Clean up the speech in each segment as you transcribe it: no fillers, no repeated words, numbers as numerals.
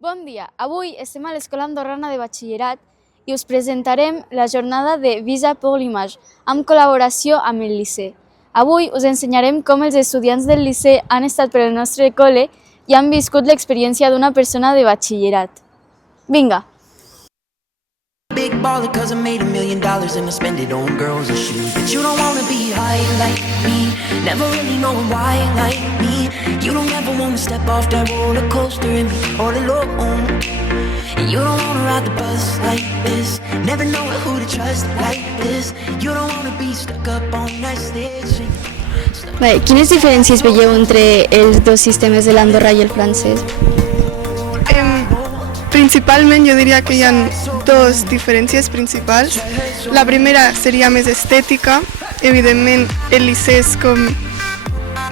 Bon dia, avui estem a l'Escola Andorrana de Batxillerat i us presentarem la jornada de Visa pour l'Image, amb col·laboració amb el Liceu. Avui us ensenyarem com els estudiants del Liceu han estat per el nostre col·le i han viscut l'experiència d'una persona de batxillerat. Vinga! Big baller cause I made $1 million and I spend it on girls and shoes. But you don't wanna be high like me, never really knowing why like me. You don't ever wanna step off that roller coaster and be all alone. And you don't wanna ride the bus like this, never knowing who to trust like this. You don't wanna be stuck up on that stage. Bé, quines diferències veieu entre els dos sistemes de l'andorrà i el francès? Principalment jo diria que hi ha dues diferències principals. La primera seria més estètica. Evidentment el Liceu és com,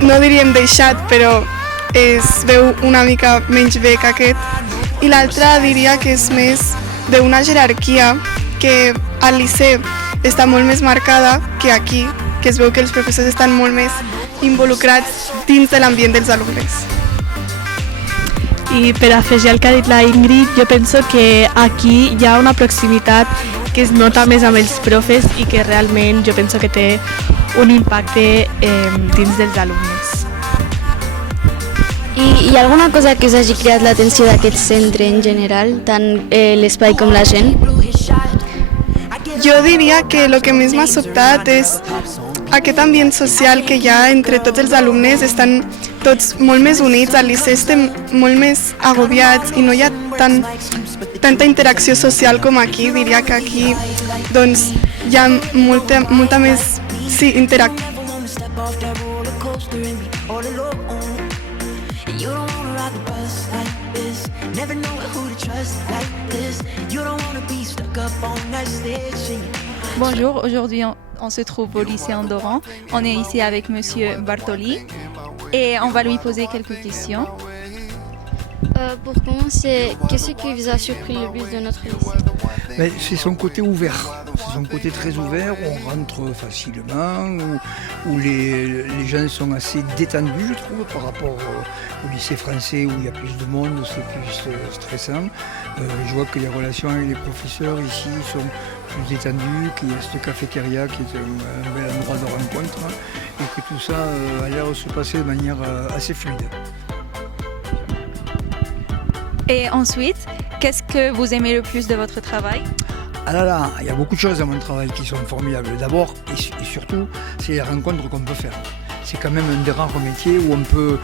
no diríem deixat, però es veu una mica menys bé que aquest. I l'altra diria que és més d'una jerarquia que al Liceu està molt més marcada que aquí, que es veu que els professors estan molt més involucrats dins de l'ambient dels alumnes. I per afegir el que ha dit la Ingrid, jo penso que aquí hi ha una proximitat que es nota més amb els profes i que realment jo penso que té un impacte dins dels alumnes. I hi ha alguna cosa que us hagi creat l'atenció d'aquest centre en general, tant l'espai com la gent? Jo diria que el que més m'ha sobtat és aquest ambient social que hi ha entre tots els alumnes. Estan tots molt més units, al Liceu estem molt més agobiats i no hi ha tanta interacció social com aquí. Diria que aquí doncs, hi ha molta més interacció. Bonjour, aujourd'hui on se trouve au lycée Andorran. On est ici avec Monsieur Bartoli et on va lui poser quelques questions. Pour commencer, qu'est-ce qui vous a surpris le plus de notre lycée? C'est son côté ouvert, c'est son côté très ouvert, où on rentre facilement, où les gens sont assez détendus, je trouve, par rapport au lycée français où il y a plus de monde, c'est plus stressant. Je vois que les relations avec les professeurs ici sont plus détendues, qu'il y a cette cafétéria qui est un bel endroit de rencontre et que tout ça a l'air de se passer de manière assez fluide. Et ensuite, qu'est-ce que vous aimez le plus de votre travail? Ah là là, il y a beaucoup de choses dans mon travail qui sont formidables. D'abord et surtout, c'est les rencontres qu'on peut faire. C'est quand même un des rares métiers où on peut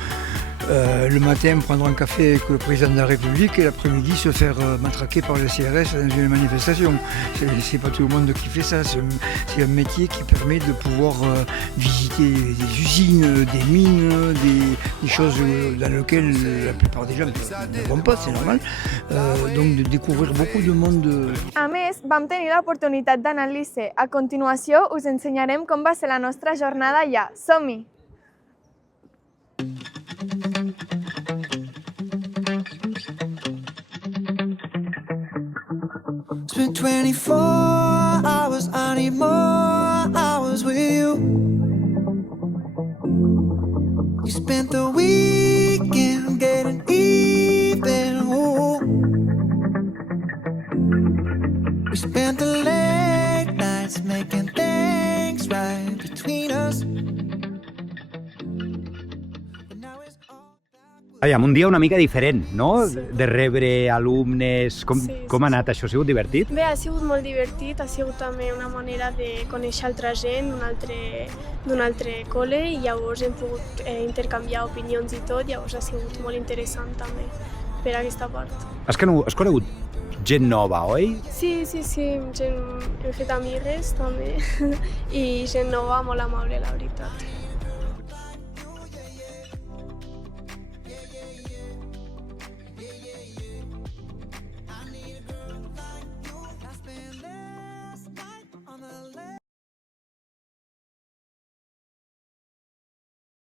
le matin prendre un café avec le président de la République et l'après-midi se faire matraquer par le CRS dans une manifestation. C'est pas tout le monde qui fait ça. C'est un métier qui permet de pouvoir visiter des usines, des mines, des choses dans lesquelles la plupart des gens ne vont pas, c'est normal. Donc de découvrir beaucoup de monde. A més, vam tenir l'oportunitat d'anar al Liceu. A continuació us ensenyarem com va ser la nostra jornada allà. Som-hi! Spent 24 hours, I need more hours with you. You spent the weekend getting even. Ooh. We spent the late nights making things right between us. Aviam, un dia una mica diferent, no? Sí. De rebre alumnes... Com ha anat això? Ha sigut divertit? Bé, ha sigut molt divertit, ha sigut també una manera de conèixer altra gent d'un altre col·le i llavors hem pogut intercanviar opinions i tot, llavors ha sigut molt interessant també per aquesta part. Has conegut gent nova, oi? Sí, hem fet amigues també i gent nova molt amable, la veritat.